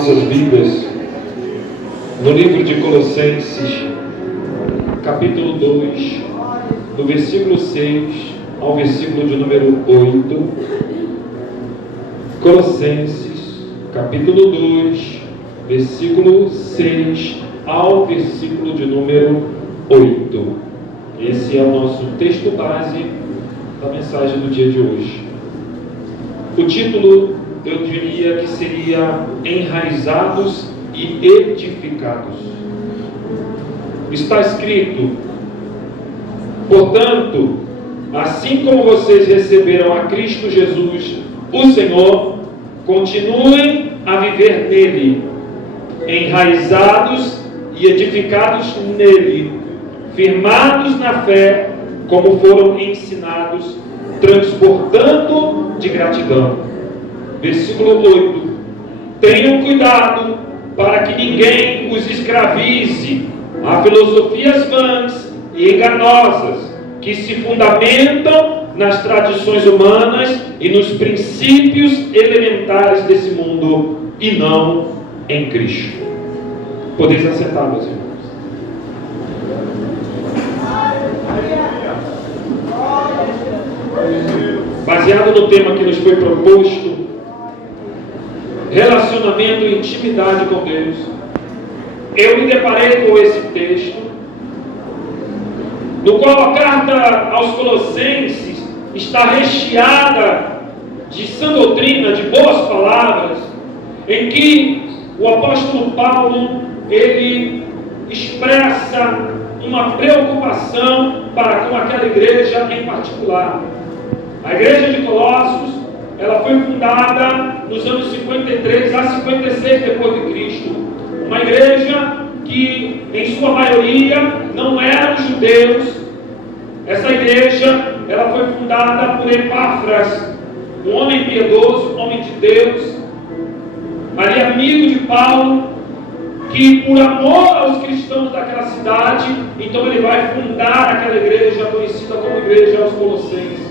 nossas Bíblias no livro de Colossenses, capítulo 2, do versículo 6 ao versículo de número 8. Colossenses, capítulo 2, versículo 6 ao versículo de número 8. Esse é o nosso texto base da mensagem do dia de hoje. O título, eu diria que seria Enraizados e Edificados. Está escrito: portanto, assim como vocês receberam a Cristo Jesus, o Senhor, continuem a viver nele, enraizados e edificados nele, firmados na fé, como foram ensinados, transportando de gratidão. Versículo 8: tenham cuidado para que ninguém os escravize a filosofias vãs e enganosas, que se fundamentam nas tradições humanas e nos princípios elementares desse mundo, e não em Cristo. Podeis assentar, meus irmãos. Baseado no tema que nos foi proposto, relacionamento e intimidade com Deus, eu me deparei com esse texto, no qual a carta aos Colossenses está recheada de sã doutrina, de boas palavras, em que o apóstolo Paulo, ele expressa uma preocupação para com aquela igreja em particular. A igreja de Colossos, ela foi fundada nos anos 53 a 56 depois de Cristo. Uma igreja que, em sua maioria, não eram judeus. Essa igreja, ela foi fundada por Epáfras, um homem piedoso, um homem de Deus, ali amigo de Paulo, que por amor aos cristãos daquela cidade, então ele vai fundar aquela igreja conhecida como Igreja aos Colossenses.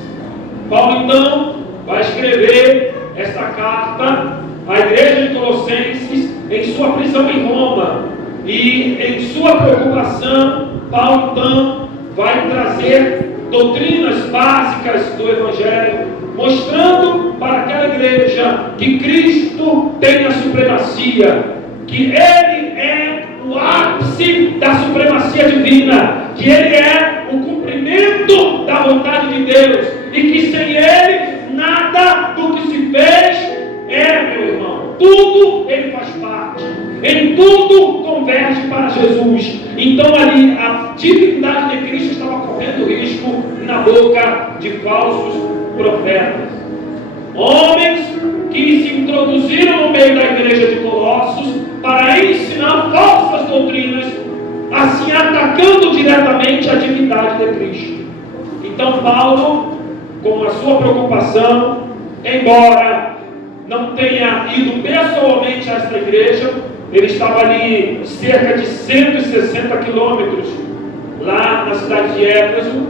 Paulo então vai escrever esta carta à igreja de Colossenses em sua prisão em Roma, e em sua preocupação, Paulo então vai trazer doutrinas básicas do Evangelho, mostrando para aquela igreja que Cristo tem a supremacia, que Ele é o ápice da supremacia divina, que Ele é o cumprimento da vontade de Deus, e que sem Ele nada do que se fez meu irmão. Tudo Ele faz parte, em tudo converge para Jesus. Então ali a divindade de Cristo estava correndo risco na boca de falsos profetas, homens que se introduziram no meio da igreja de Colossos para ensinar falsas doutrinas, assim atacando diretamente a divindade de Cristo. Então Paulo, com a sua preocupação, embora não tenha ido pessoalmente a esta igreja, ele estava ali cerca de 160 quilômetros, lá na cidade de Éfeso,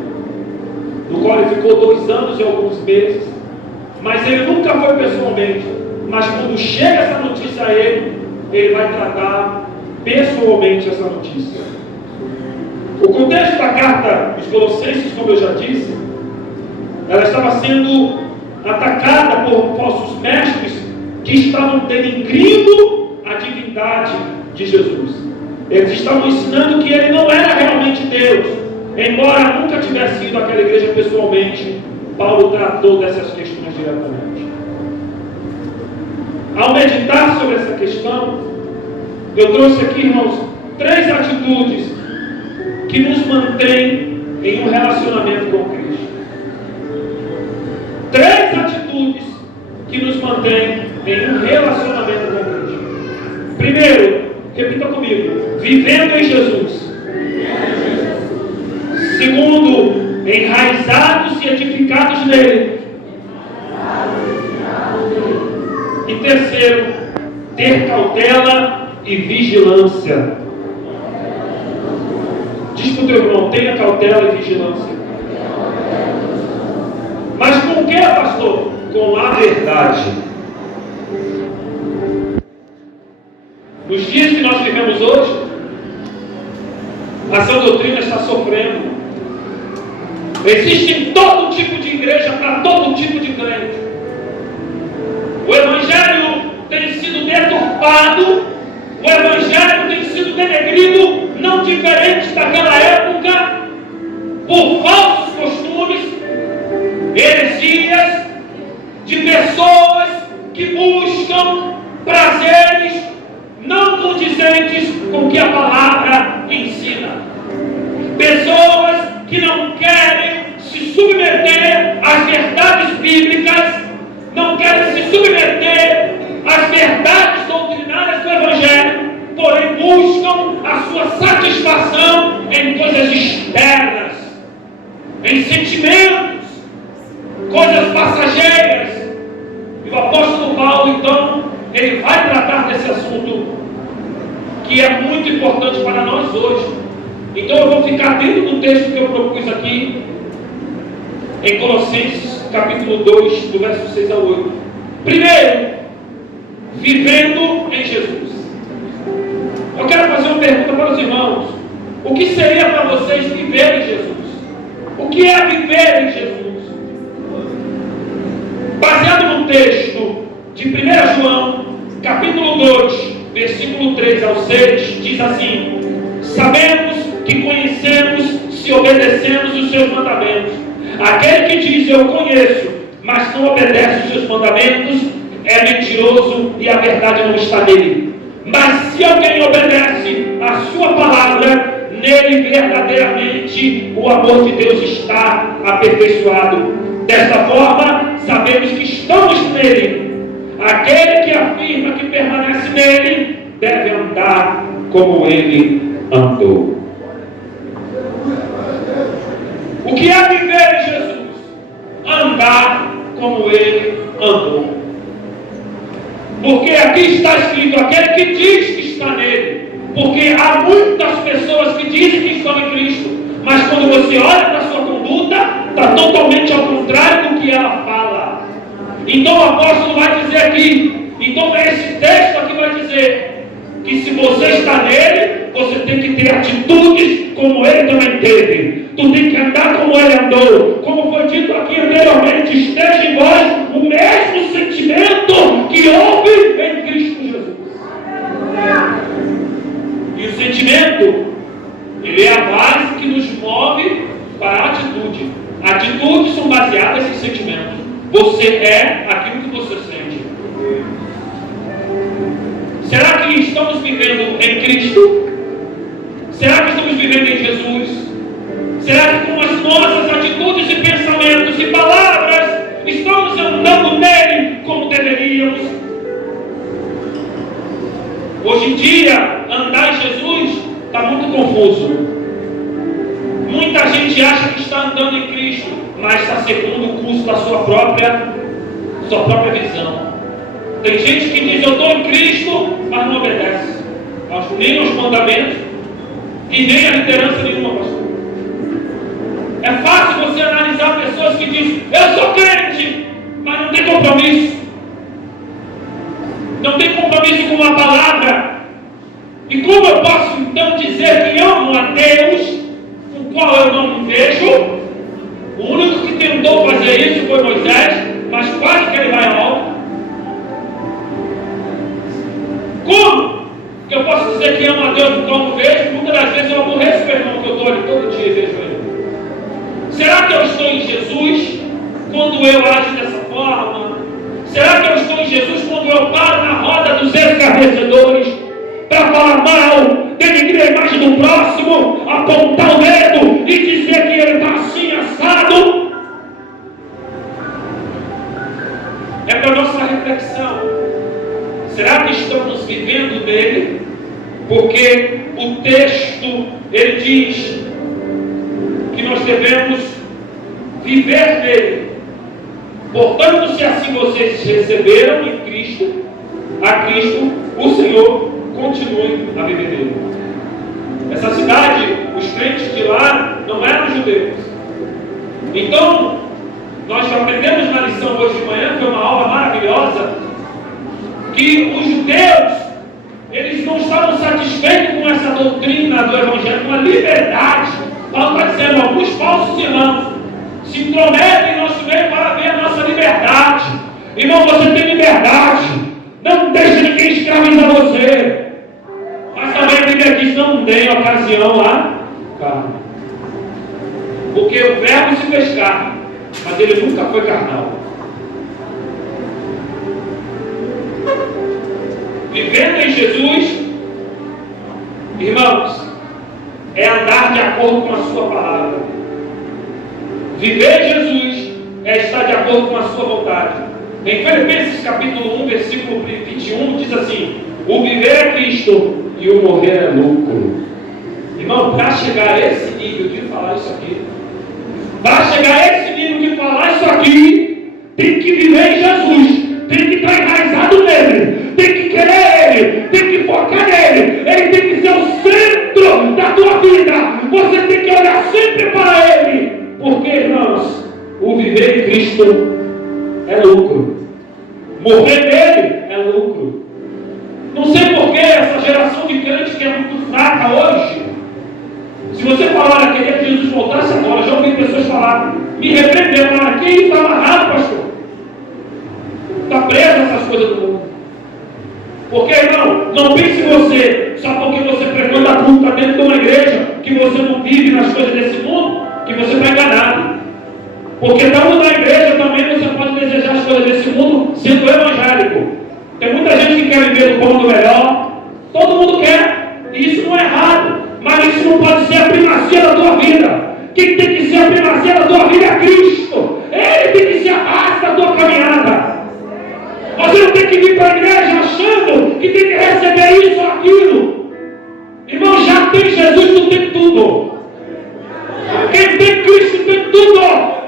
no qual ele ficou 2 anos e alguns meses, mas ele nunca foi pessoalmente. Mas quando chega essa notícia a ele vai tratar pessoalmente essa notícia. O contexto da carta dos Colossenses, como eu já disse, ela estava sendo atacada por falsos mestres que estavam denigrindo a divindade de Jesus. Eles estavam ensinando que ele não era realmente Deus. Embora nunca tivesse ido àquela igreja pessoalmente, Paulo tratou dessas questões diretamente. Ao meditar sobre essa questão, eu trouxe aqui, irmãos, 3 atitudes que nos mantêm em um relacionamento com Cristo. 3 atitudes que nos mantêm em um relacionamento com Cristo. Primeiro, repita comigo: vivendo em Jesus. Segundo, enraizados e edificados nele. E terceiro, ter cautela e vigilância. Diz para o teu irmão: tenha cautela e vigilância. Mas com o que, pastor? Com a verdade. Nos dias que nós vivemos hoje, a sã doutrina está sofrendo. Existe todo tipo de igreja para todo tipo de crente. O Evangelho tem sido deturpado, o Evangelho tem sido denegrido, não diferente daquela época, por falsos costumes, heresias, de pessoas que buscam prazeres não condizentes com o que a palavra ensina. Pessoas que não querem se submeter às verdades bíblicas, não querem se submeter às verdades doutrinárias do Evangelho, porém buscam a sua satisfação em coisas externas, em sentimentos, coisas passageiras. E o apóstolo Paulo, então, ele vai tratar desse assunto que é muito importante para nós hoje. Então eu vou ficar dentro do texto que eu propus aqui, em Colossenses capítulo 2, do verso 6 ao 8. Primeiro, vivendo em Jesus. Eu quero fazer uma pergunta para os irmãos. O que seria para vocês viver em Jesus? O que é viver em Jesus? Baseado no texto de 1 João, capítulo 2, versículo 3 ao 6, diz assim: sabemos que conhecemos se obedecemos os seus mandamentos. Aquele que diz eu conheço, mas não obedece os seus mandamentos, é mentiroso e a verdade não está nele. Mas se alguém obedece a sua palavra, nele verdadeiramente o amor de Deus está aperfeiçoado. Desta forma, sabemos que estamos nele. Aquele que afirma que permanece nele, deve andar como ele andou. O que é viver em Jesus? Andar como ele andou. Porque aqui está escrito, aquele que diz que está nele. Porque há muitas pessoas que dizem que estão em Cristo, mas quando você olha para a sua conduta, está totalmente ao contrário do que ela fala. Então o apóstolo vai dizer aqui, então esse texto aqui vai dizer que se você está nele, você tem que ter atitudes como ele também teve. Tu tem que andar como ele andou. Como foi dito aqui anteriormente, esteja em vós o mesmo sentimento que houve em Cristo Jesus. E o sentimento, ele é a base que nos move para a atitude. Atitudes são baseadas em sentimentos. Você é aquilo que você sente. Será que estamos vivendo em Cristo? Será que estamos vivendo em Jesus? Será que com as nossas atitudes e pensamentos e palavras estamos andando nele como deveríamos? Hoje em dia, andar em Jesus está muito confuso. Muita gente acha que está andando em Cristo, mas está segundo o curso da sua própria visão. Tem gente que diz eu estou em Cristo, mas não obedece nem aos mandamentos e nem a liderança nenhuma, pastor. É fácil você analisar pessoas que dizem eu sou crente, mas não tem compromisso. Não tem compromisso com a palavra. E como eu posso então dizer que amo a Deus, o qual eu não me vejo? O único que tentou fazer isso foi Moisés, mas quase que ele vai à obra. Como que eu posso dizer que amo a Deus o qual não vejo? Muitas das vezes eu aborreço o irmão que eu estou ali todo dia e vejo ele. Será que eu estou em Jesus quando eu ajo dessa forma? Será que eu estou em Jesus quando eu paro na roda dos escarnecedores para falar mal, denegrir a imagem do próximo, apontar o dedo e dizer que ele está assim assado? É para nossa reflexão. Será que estamos vivendo nele? Porque o texto, ele diz que nós devemos viver nele. Portanto, se assim vocês receberam em Cristo, a Cristo, o Senhor, continue a viver nele. Essa cidade, os crentes de lá não eram judeus. Então, nós aprendemos na lição hoje de manhã, que foi uma aula maravilhosa, que os judeus, eles não Evangelho com a liberdade. Paulo está dizendo, alguns falsos irmãos se intrometem em nosso meio para ver a nossa liberdade. Irmão, você tem liberdade. Não deixe ninguém escravizar você. Mas também a Bíblia diz, não tem ocasião lá, carne. Porque o verbo se fez carne, mas ele nunca foi carnal. Vivendo em Jesus, irmãos, é andar de acordo com a sua palavra. Viver em Jesus é estar de acordo com a sua vontade. Em Filipenses capítulo 1, versículo 21, diz assim: o viver é Cristo e o morrer é lucro. Irmão, para chegar a esse nível de falar isso aqui, para chegar a esse nível de falar isso aqui, tem que viver em Jesus, tem que estar enraizado nele, tem que querer ele, tem que focar nele, ele tem que ser o centro da tua vida. Você tem que olhar sempre para ele, porque, irmãos, o viver em Cristo é lucro, morrer nele é lucro. Não sei por que essa geração de crentes que é muito fraca hoje, se você falar, olha, queria que Jesus voltasse agora, já ouvi pessoas falar, me repreender, falar, que está amarrado, pastor? Está preso essas coisas do mundo. Porque, irmão, não pense você, só porque você frequenta culto dentro de uma igreja, que você não vive nas coisas desse mundo, que você está enganado. Porque estando na igreja também você pode desejar as coisas desse mundo sendo evangélico. Tem muita gente que quer viver do bom do melhor. Todo mundo quer. E isso não é errado. Mas isso não pode ser a primazia da tua vida. Quem tem que ser a primazia da tua vida é Cristo. Ele tem que ser a base da tua caminhada. Você não tem que vir para a igreja achando que tem que receber isso ou aquilo. Irmão, já tem Jesus, tu tem tudo. Quem tem Cristo tem tudo.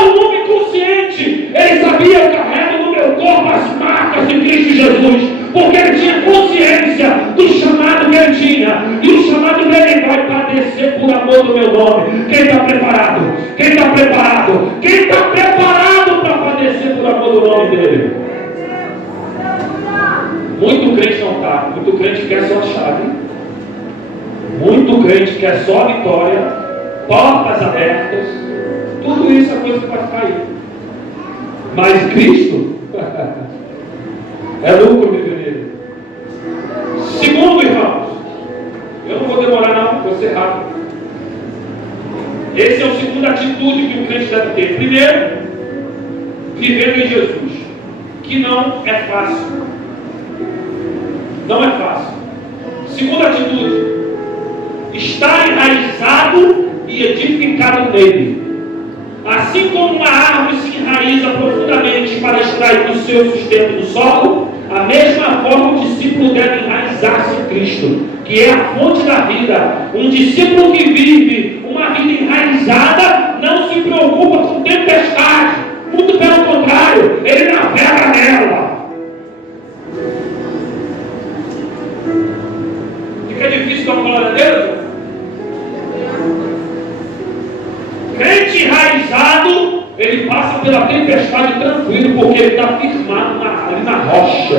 Um homem consciente, ele sabia, eu carrego no meu corpo as marcas de Cristo Jesus, porque ele tinha consciência do chamado que ele tinha, e o chamado dele vai padecer por amor do meu nome. Quem está preparado? Quem está preparado? Quem está preparado para padecer por amor do nome dele? Muito crente não está, muito crente quer só a chave, muito crente quer só a vitória, portas abertas. Tudo isso é coisa que vai ficar aí. Mas Cristo é lucro viver nele. Segundo, irmãos, eu não vou demorar não, vou ser rápido. Esse é a segunda atitude que o crente deve ter. Primeiro, vivendo em Jesus, que não é fácil. Não é fácil. Segunda atitude, estar enraizado e edificado nele. Assim como uma árvore se enraiza profundamente para extrair o seu sustento do solo, a mesma forma o discípulo deve enraizar-se em Cristo, que é a fonte da vida. Um discípulo que vive uma vida enraizada não se preocupa com tempestade, muito pelo contrário, ele navega nela. Fica difícil com a palavra de Deus? Crente enraizado, ele passa pela tempestade tranquilo, porque ele está firmado ali na rocha.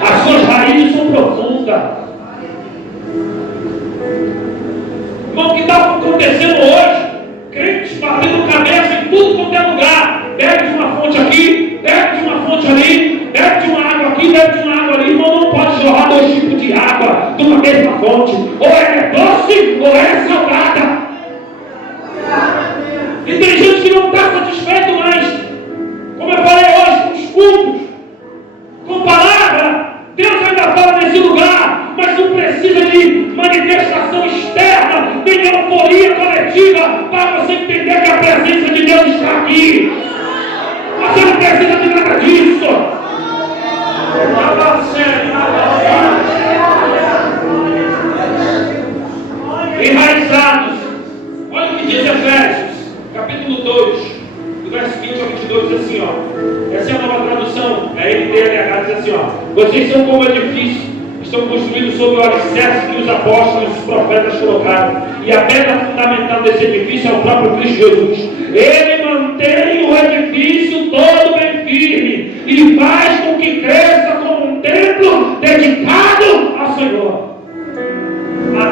As suas raízes são profundas. Irmão, o que está acontecendo hoje? Crentes batendo cabeça em tudo quanto é lugar. Bebe de uma fonte aqui, bebe de uma fonte ali, bebe de uma água aqui, bebe de uma água ali. Irmão, não pode jorrar dois tipos de água de uma mesma fonte. Ou é doce ou é salgada. E tem gente que não está satisfeito mais, como eu falei hoje, com os cultos, com palavra. Deus ainda fala nesse lugar, mas não precisa de manifestação externa, nem de euforia coletiva, para você entender que a presença de Deus está aqui. Você não precisa de nada disso. Enraizados. Olha o que diz Efésios capítulo 2, do verso 20 ao 22, diz assim, ó. Essa é a nova tradução, a NTLH diz assim, ó. Vocês são como edifício, estão construídos sobre o alicerce que os apóstolos e os profetas colocaram. E a pedra fundamental desse edifício é o próprio Cristo Jesus. Ele mantém o edifício todo bem firme e faz com que cresça como um templo dedicado ao Senhor. A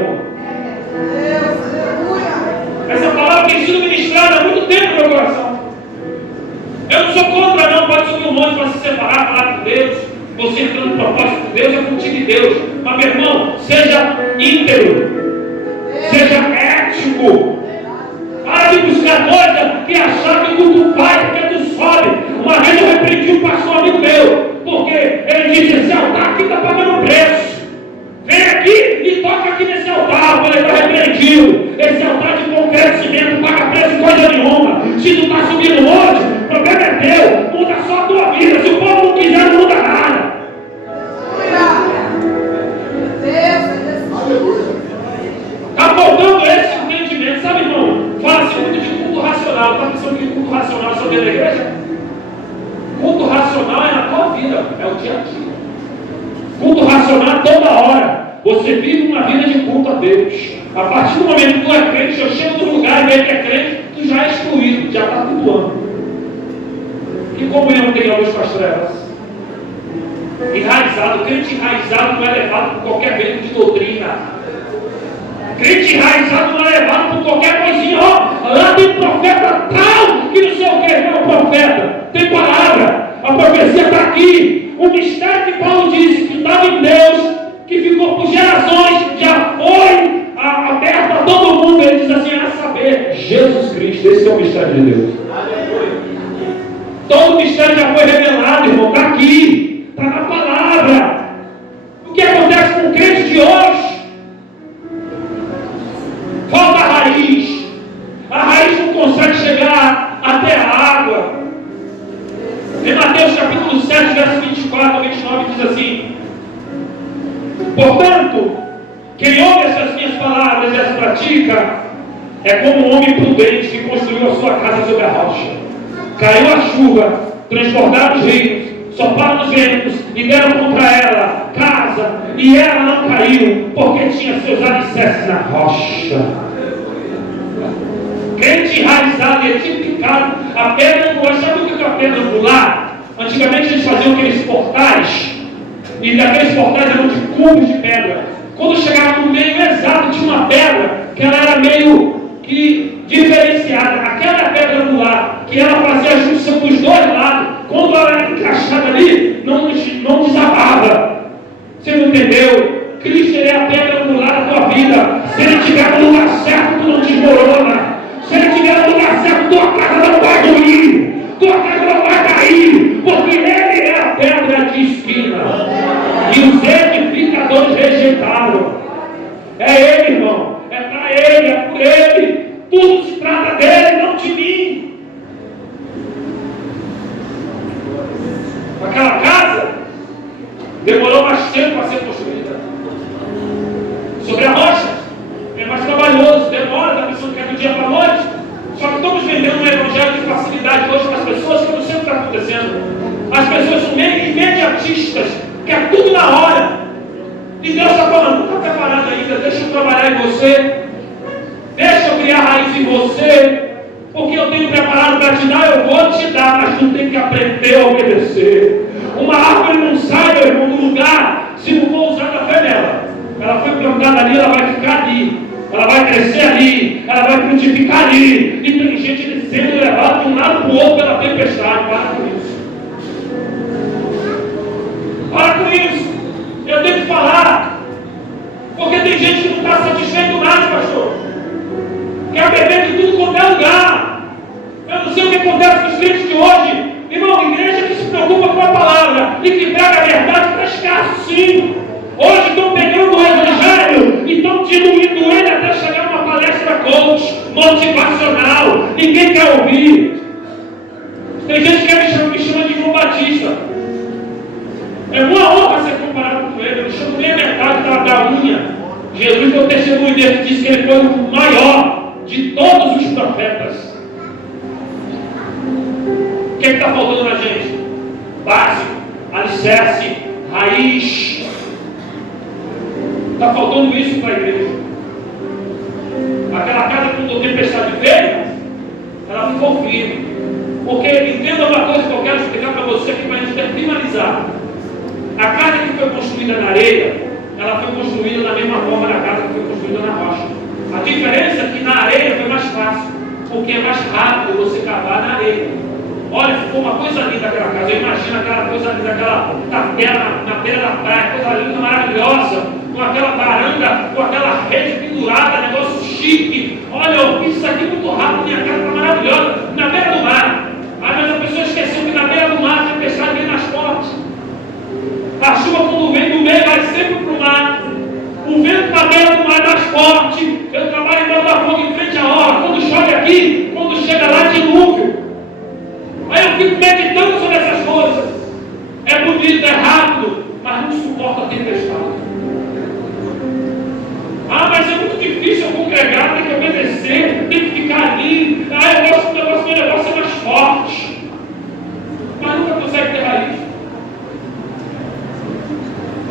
boa. Essa palavra tem sido ministrada há muito tempo no meu coração. Eu não sou contra, não. Pode subir um monte para se separar, falar com Deus. Você entrando no propósito de Deus, é contigo de Deus. Mas, meu irmão, seja íntegro. Seja ético. Para de buscar coisa que achar que tu faz, porque tu sobe. Uma vez eu repreendi um pastor amigo meu, porque ele disse: esse altar aqui está pagando preço. Vem aqui e toca aqui nesse altar. Ele está repreendido. Esse altar de bom crescimento paga preço coisa nenhuma. Se tu está subindo um monte, o problema é teu. Muda só a tua vida. Se o povo não quiser, não muda nada. Está faltando esse entendimento, sabe, irmão? Fala-se muito de culto racional. Está pensando que culto racional é só dentro da igreja? Culto racional é na tua vida, é o dia a dia. Culto racional toda hora. Você vive uma vida de culto a Deus. A partir do momento que tu é crente, eu chego no lugar e vejo que é crente, tu já é excluído, já está cultuando. Que comunhão tem a luz com as trevas? Enraizado, crente enraizado não é levado por qualquer vento de doutrina. Crente enraizado não é levado por qualquer coisinha. Ó, lá tem profeta tal, que não sei o que, não é um profeta. Tem palavra, a profecia está aqui. O mistério que Paulo disse que estava em Deus, que ficou por gerações, já foi aberto a todo mundo. Ele diz assim: a saber, Jesus Cristo. Esse é o mistério de Deus. Todo o mistério já foi revelado, irmão. Está aqui, está na palavra. O que acontece com o crente de hoje? Falta a raiz. A raiz não consegue chegar até a água. Em Mateus capítulo 7, verso 24 a 29 diz assim: portanto, quem ouve essas minhas palavras e as pratica é como um homem prudente que construiu a sua casa sobre a rocha. Caiu a chuva, transbordaram os rios, sopraram os ventos e deram contra ela casa, e ela não caiu, porque tinha seus alicerces na rocha. Crente enraizado e edificado. A pedra angular, sabe o que é a pedra angular? Antigamente eles faziam aqueles portais, e daqueles portais eram de cubos de pedra. Quando chegava no meio exato, tinha uma pedra que ela era meio que diferenciada. Aquela pedra angular, que ela fazia a junção dos dois lados, quando ela era encaixada ali, não desabava. Você não entendeu? Cristo é a pedra angular da tua vida. Se ele estiver no lugar certo, tu não desmorona. Se ele estiver no lugar certo, tua casa não vai ruir, tua casa não vai cair, porque ele é a pedra de esquina. E os edificadores rejeitaram. É ele, irmão. É para ele, é por ele. Tudo se trata dele, não de mim. Aquela casa demorou mais tempo para ser construída. Sobre a rocha é mais trabalhoso, demora, da pessoa que quer do dia para a noite. Só que estamos vendendo um evangelho de facilidade hoje para as pessoas, que eu não sei o que está acontecendo. As pessoas são meio imediatistas, quer tudo na hora. E Deus está falando: não está preparado ainda, deixa eu trabalhar em você, deixa eu criar raiz em você, porque eu tenho preparado para te dar, eu vou te dar, mas tu tem que aprender a obedecer. Uma árvore não sai, meu irmão, do lugar se não for usada a fé nela. Ela foi plantada ali, ela vai ficar ali, ela vai crescer ali, ela vai frutificar ali. E tem gente sendo levada de um lado para o outro pela tempestade. Para com isso. Para com isso. Eu tenho que falar, porque tem gente que não está satisfeito nada, pastor. Quer beber de tudo quanto é lugar. Eu não sei o que acontece com os crentes de hoje. Irmão, igreja que se preocupa com a palavra e que pega a verdade está escasso, sim. Hoje estão pegando o evangelho e estão diluindo ele até chegar uma palestra coach, motivacional. Ninguém quer ouvir. Tem gente que me chama de João Batista. É uma honra ser comparado com ele. Eu não chamo nem a metade da unha. Jesus deu testemunho dele, disse que ele foi o maior de todos os profetas. O que está faltando na gente? Básico, alicerce, raiz. Está faltando isso para a igreja. Aquela casa que quando a tempestade veio, ela ficou firme. Porque entenda uma coisa que eu quero explicar para você aqui para a gente finalizar. A casa que foi construída na areia, ela foi construída da mesma forma da casa que foi construída porque é mais rápido você cavar na areia. Olha, ficou uma coisa linda aquela casa. Eu imagino aquela coisa linda, aquela tapera na beira da praia, coisa linda, maravilhosa, com aquela varanda, com aquela rede pendurada, negócio chique. Olha, eu fiz isso aqui muito rápido, minha casa está maravilhosa, na beira do mar. Mas a pessoa esqueceu que na beira do mar tem tempestade vem nas portas. A chuva, quando vem do meio, vai sempre para o mar. O vento na beira do mar é mais forte. Eu trabalho em Botafogo, em frente à hora. Quando chove aqui, quando chega lá, dilúvio. Aí eu fico meditando sobre essas coisas. É bonito, é rápido, mas não suporta a tempestade. Mas é muito difícil eu congregar, tem que obedecer, tem que ficar ali. Eu gosto do negócio, meu negócio é mais forte. Mas nunca consegue ter raiz.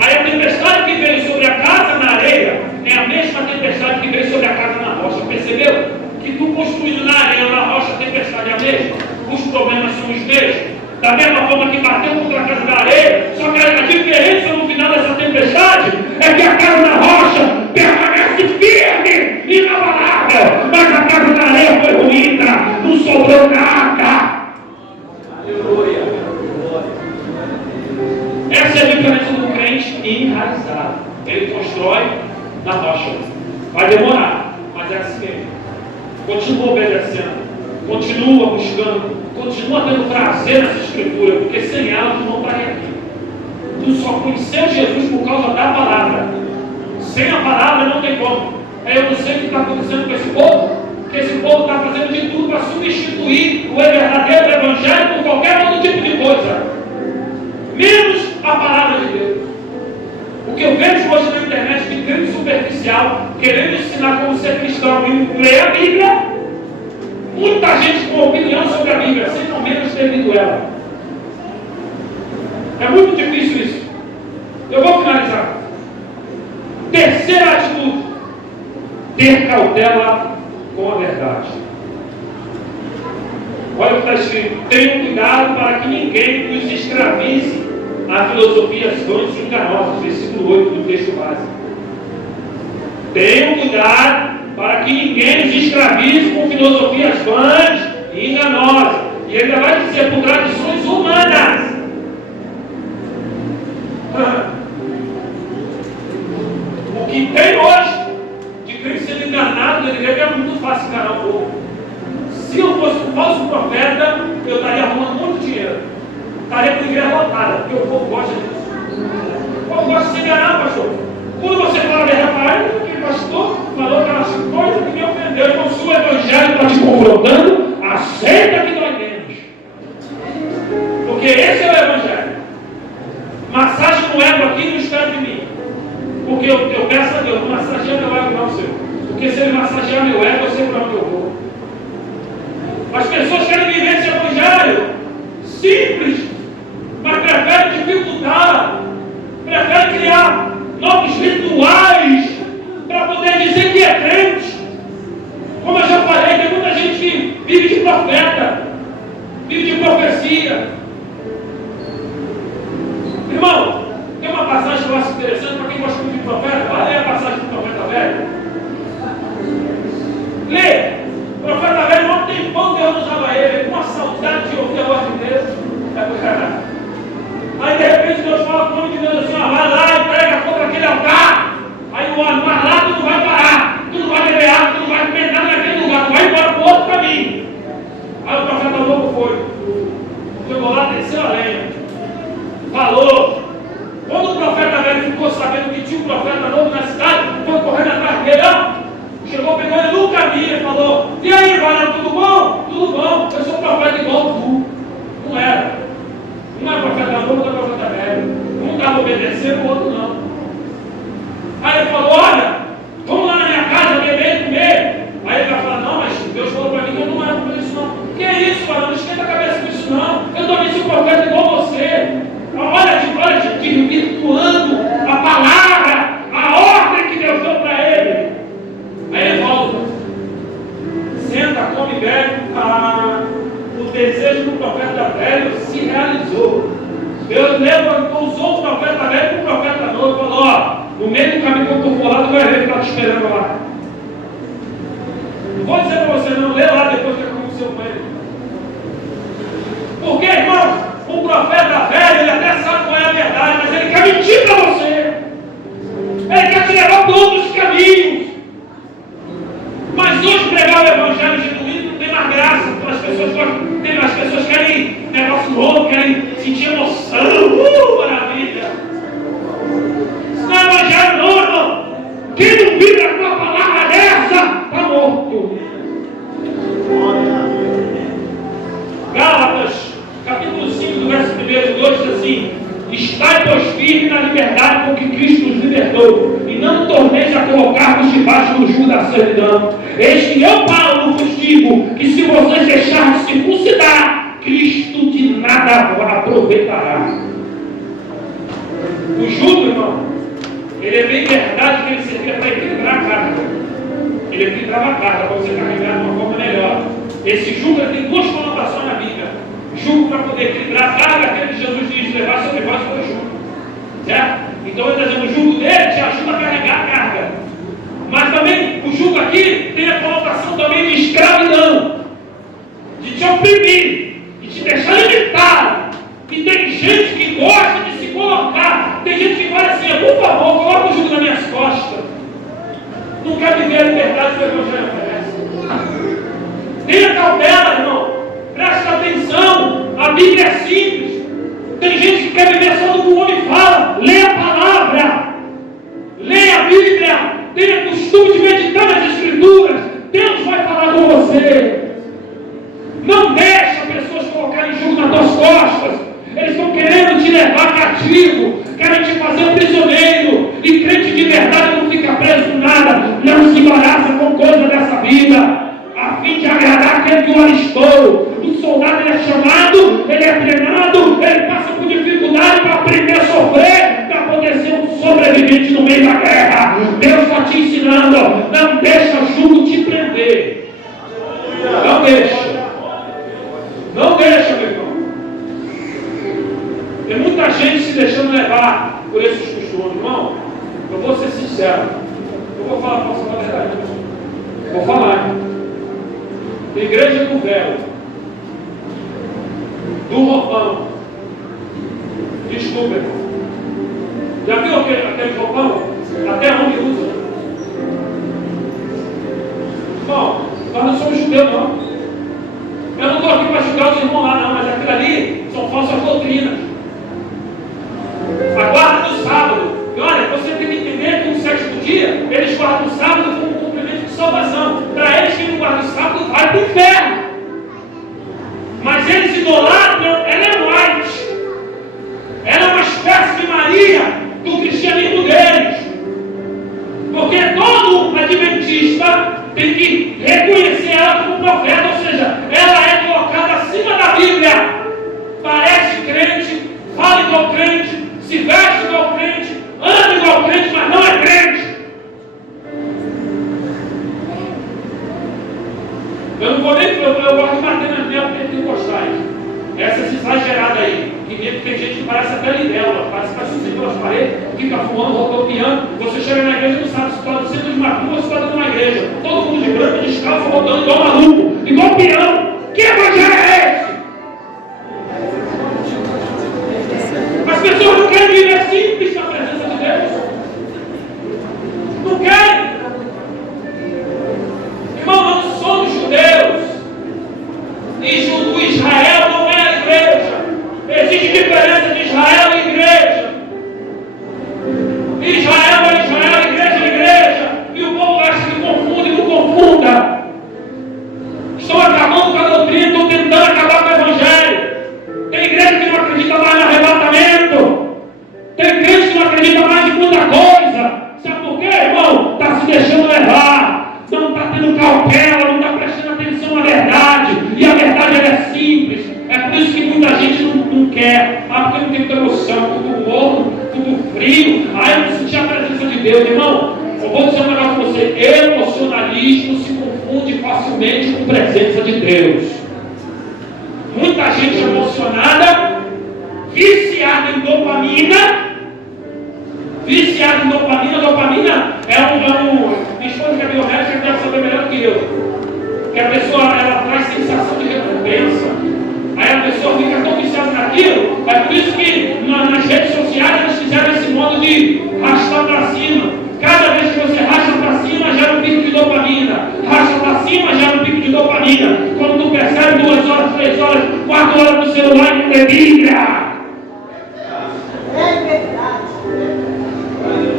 Aí a tempestade que veio sobre a casa na areia é a mesma tempestade que veio sobre a casa na rocha. Percebeu? Que tu construindo na areia ou na rocha, a tempestade é a mesma. Os problemas são os mesmos. Da mesma forma que bateu contra a casa da areia, só que a diferença no final dessa tempestade é que a casa na rocha permanece firme e inabalável, mas a casa da areia foi ruída, não sobrou nada. Aleluia. Essa é a diferença do crente enraizado. Ele constrói na rocha. Vai demorar, mas é assim mesmo. Continua obedecendo. Continua buscando, continua tendo prazer nessa escritura, porque sem ela tu não estaria aqui. Tu só conheceu Jesus por causa da palavra. Sem a palavra não tem como. Eu não sei o que está acontecendo com esse povo, porque esse povo está fazendo de tudo para substituir o verdadeiro evangelho por qualquer outro tipo de coisa, menos a palavra de Deus. O que eu vejo hoje na internet de crente superficial, querendo ensinar como ser cristão e ler a Bíblia. Muita gente com opinião sobre a Bíblia, sem ao menos ter lido ela. É muito difícil isso. Eu vou finalizar. Terceira atitude: ter cautela com a verdade. Olha o que está escrito: tenham cuidado para que ninguém nos escravize a filosofias vãs e enganosas. Versículo 8 do texto básico. Tenham cuidado para que ninguém nos escravize com filosofias vãs e enganosas. E ainda vai dizer por tradições humanas. O que tem hoje de crente sendo enganado, ele vê que é muito fácil enganar o povo. Se eu fosse um falso profeta, eu estaria arrumando muito dinheiro. Estaria com a igreja lotada, porque o povo gosta disso. O povo gosta de se enganar, pastor. Quando você fala a verdade, porque o pastor falou aquelas coisas que me ofendeu. Então, se o evangelho está te confrontando, aceita que nós temos. Porque esse é o evangelho. Massagem no ego aqui não espera de mim. Porque eu peço a Deus, não massageia meu ego não, Senhor. Porque se ele massagear meu ego, eu sei para onde eu vou. As pessoas querem viver esse evangelho simples, mas preferem dificultar, preferem criar novos rituais para poder dizer que é crente. Como eu já falei, tem muita gente que vive de profeta, vive de profecia. Irmão, tem uma passagem que eu acho interessante para quem gosta muito de profeta. Olha aí a passagem do profeta velho. Lê. O profeta velho não tem pão, Deus usava ele, com a saudade de ouvir a voz de Deus. Aí de repente Deus fala com o nome de Deus assim: vai lá e prega contra aquele altar. Aí o homem vai lá, tu não vai parar, tu não vai beber água, tu não vai comer nada naquele lugar, tu vai embora para o outro caminho. Aí o profeta louco foi. Chegou lá, desceu a lenha. Falou. Quando o profeta velho ficou sabendo que tinha um profeta novo na cidade, foi correndo atrás dele, ó. Chegou, pegou ele no caminho e falou: e aí, varão, tudo bom? Tudo bom, eu sou profeta igual tu. Não era. Um é profeta novo, outro é profeta velho. Um estava obedecendo, o outro não. Aí ele falou: olha, vamos lá na minha casa beber e comer. Aí ele vai falar: não, mas Deus falou para mim que eu não era por isso não. Que é isso, varão? Não esquenta a cabeça com isso não. Eu também sou profeta igual você. Olha, virtuando a palavra, a ordem que Deus deu para ele. Aí ele volta, senta, come, bebe. O desejo do profeta velho se realizou. Deus levantou, usou o profeta velho com o profeta novo e falou: ó, no meio do caminho que eu estou for lá, tu vai ver que está te esperando lá. Vou dizer para você, não, lê lá depois que aconteceu com ele. Porque, irmão, o profeta velho, ele até sabe qual é a verdade, mas ele quer mentir para você. Ele quer te levar por outros caminhos. Mas hoje pregar o evangelho genuíno não tem mais graça. As pessoas querem negócio novo, querem sentir emoção. Maravilha! Isso não é evangelho não, irmão. Quem não vibra com a palavra dessa, está morto. Gálatas, capítulo 5, do verso 1 e 2, diz assim: estai, pois, firme na liberdade com que Cristo nos libertou, e não torneis a colocar-vos debaixo do jugo da servidão. Eis que eu, Paulo, vos digo que se vocês deixarem de circuncidar, Cristo de nada aproveitará. O jugo, irmão, ele é bem verdade que ele servia para equilibrar a carga. Ele equilibrava a carga para você carregar de uma forma melhor. Esse jugo tem duas conotações na Bíblia. Jugo para poder equilibrar a carga, aquele que Jesus diz: levar sobre vós foi o jugo. Certo? Então ele está dizendo: o jugo dele te ajuda a carregar a carga. Mas também o jugo aqui tem a conotação também de escravidão, de te oprimir, de te deixar limitado. E tem gente que gosta de se colocar. Tem gente que fala assim: por favor, coloca o jugo nas minhas costas. Não quer viver a liberdade que o Evangelho oferece. Tenha cautela, irmão. Presta atenção. A Bíblia é simples. Tem gente que quer viver só do que o homem fala. Leia a palavra. Leia a Bíblia. Tenha costume de meditar nas Escrituras. Deus vai falar com você. Não deixa pessoas colocarem jugo nas tuas costas. Eles estão querendo te levar cativo. Querem te fazer um prisioneiro. E crente de verdade não fica preso com nada. Não se embaraça com coisa dessa vida, a fim de agradar aquele que o alistou. O soldado ele é chamado, ele é treinado, ele passa por dificuldade para aprender a sofrer, para poder ser um sobrevivente no meio da guerra. Deus está te ensinando: não deixa o jugo te prender. Não deixa. Não deixa, meu irmão. Tem muita gente se deixando levar por esses costumes. Irmão, eu vou ser sincero. Eu vou falar para você a verdade. Vou falar. Tem igreja do véu, do roupão. Desculpa, irmão. Já viu aquele roupão? Até onde usa? Bom, nós não somos judeus, não. Eu não estou aqui para julgar os irmãos lá, não, mas aquilo ali são falsas doutrinas. A guarda do sábado. E olha, você tem que entender que no sétimo dia, eles guardam o sábado como um cumprimento de salvação. Para eles, quem não guarda o sábado vai para o inferno. Mas eles idolatram Ellen White. Ela é uma espécie de Maria do cristianismo deles. Porque todo adventista tem que reconhecer ela como profeta, ou seja, ela é colocada acima da Bíblia. Parece crente, fala igual crente, se veste igual crente, anda igual crente, mas não é crente. Eu não vou nem, eu gosto de bater nas minhas pentecostais. Essas exageradas aí, que tem gente que parece até libela, parece que está subindo pelas paredes, fica fumando, rodopiando. Você chega na igreja e não sabe se está no centro de uma rua ou se está dentro de uma igreja. Todo mundo de branco, descalço, rodando igual maluco, igual peão. Que evangelho é esse? As pessoas não querem viver simples na presença de Deus. Não querem. Irmão, não somos judeus. E Israel não é a igreja. Existe diferença de Israel e igreja. Israel é Israel, igreja é igreja. E o povo acha que confunde e não confunda. Estão acabando com a doutrina, estão tentando acabar com o evangelho. Tem igreja que não acredita mais no arrebatamento. Tem crente que não acredita mais em muita coisa. Sabe por quê, irmão? Está se deixando levar. Não está tendo cautela, não está prestando atenção na verdade. E a verdade ela é simples. É por isso que muita gente não quer. Ah, porque não tem muita emoção, tudo morno, tudo frio. Ah, eu não senti a presença de Deus. Irmão, eu vou dizer um negócio para você. Emocionalismo se confunde facilmente com presença de Deus. Muita gente emocionada, viciada em dopamina. Dopamina é minha esposa que é biomédica, que deve saber melhor do que eu. que a pessoa ela traz sensação de recompensa. Aí a pessoa fica tão viciada naquilo. É por isso que nas redes sociais eles fizeram esse modo de arrastar para cima. Cada vez que você racha para cima, gera um pico de dopamina. Racha para cima, gera um pico de dopamina. Quando tu percebe 2 horas, 3 horas, 4 horas no celular e não tem Bíblia. É verdade.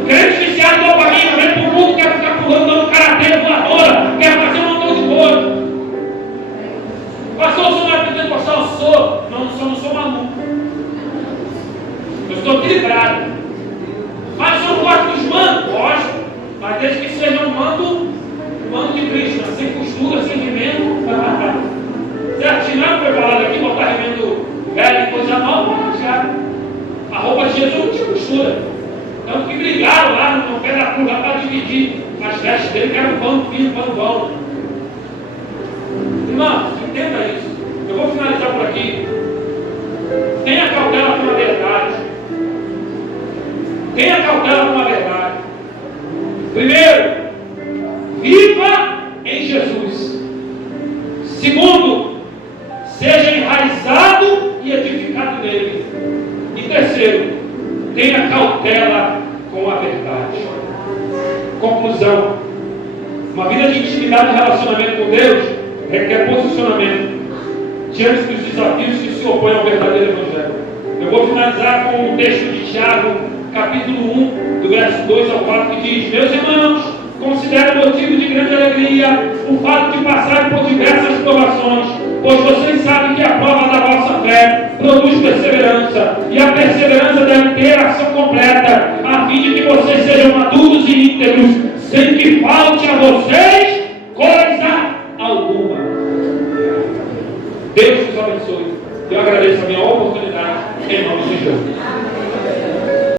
Crente viciado em dopamina, vem pro mundo, quer ficar pulando, dando karatê, voadora, quer fazer um montão de coisa. Pastor, o senhor não é pentecostal? Eu sou. Não sou maluco. Eu estou equilibrado. Mas eu não gosto dos mantos, gosto. Mas desde que seja um manto de Cristo, sem costura, sem remendo. Certo? Não foi falado aqui, botar remendo velho e coisa nova, já. A roupa de Jesus não tinha costura. Tanto que brigaram lá no pé da cruz para dividir as vestes dele, que era um pano fino, um pano bom. Irmãos, entenda isso. Eu vou finalizar por aqui. Tenha cautela com a verdade. Tenha cautela com a verdade. Primeiro, viva em Jesus. Segundo, seja enraizado e edificado nele. E terceiro, tenha cautela com a verdade. Conclusão: uma vida de intimidade e relacionamento com Deus requer posicionamento diante dos desafios que se opõem ao verdadeiro Evangelho. Eu vou finalizar com um texto de Tiago, capítulo 1, do verso 2 ao 4, que diz: meus irmãos, considero motivo de grande alegria o fato de passarem por diversas provações, pois vocês sabem que a prova da vossa fé produz perseverança, e a perseverança deve ter ação completa, a fim de que vocês sejam maduros e íntegros, sem que falte a vocês coisa alguma. Deus nos abençoe. Eu agradeço a minha oportunidade em nome de Jesus.